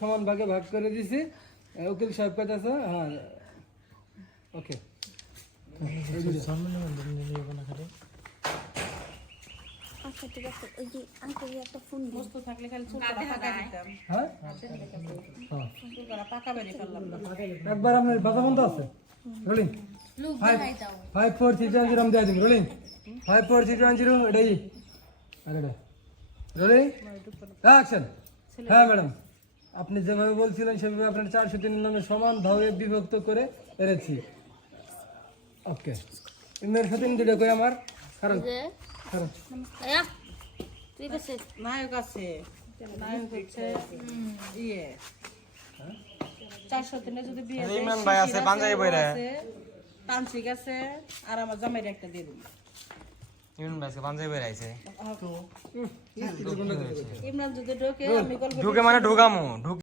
সমান ভাগে ভাগ করে দিছি। উকিল সাহেব কাছে হ্যাঁ ওকে। আচ্ছা ঠিক আছে। ওই যে আঙ্কেল একটা ফোন দিন থাকলে খালি চুল করা পাকা দিতাম। হ্যাঁ? হ্যাঁ। চুল করা পাকা বেরিয়ে ফেললাম একবার বাজা বন্ধ আছে? Rolling? Five five four three one zero আমি দিয়ে দিন রোলিং? এটাই। আর রোলিং? অ্যাকশন হ্যাঁ ম্যাডাম। আপনি যেভাবে বলছিলেন সেভাবে আপনার চারশো তিনের নামে সমান ভাবে বিভক্ত করে এনেছি। ওকে ইমের সাথে দুটো কই আমার? কারণ কারণ আয়া তুই নায়ক আছে নায়ক হচ্ছে ইয়ে। চারশো তিনে যদি বিয়ে ইমরান ভাই আছে, পাঞ্জাবি পইরা। তান্ত্রিক আছে আর আমার জামাইয়ের একটা দিয়ে দিন ইমন ভাইকে পাঞ্জাবি আইছে ইমরান যদি ঢোকে। আমি গল্প ঢুকে মানে ঢুকামো ঢুক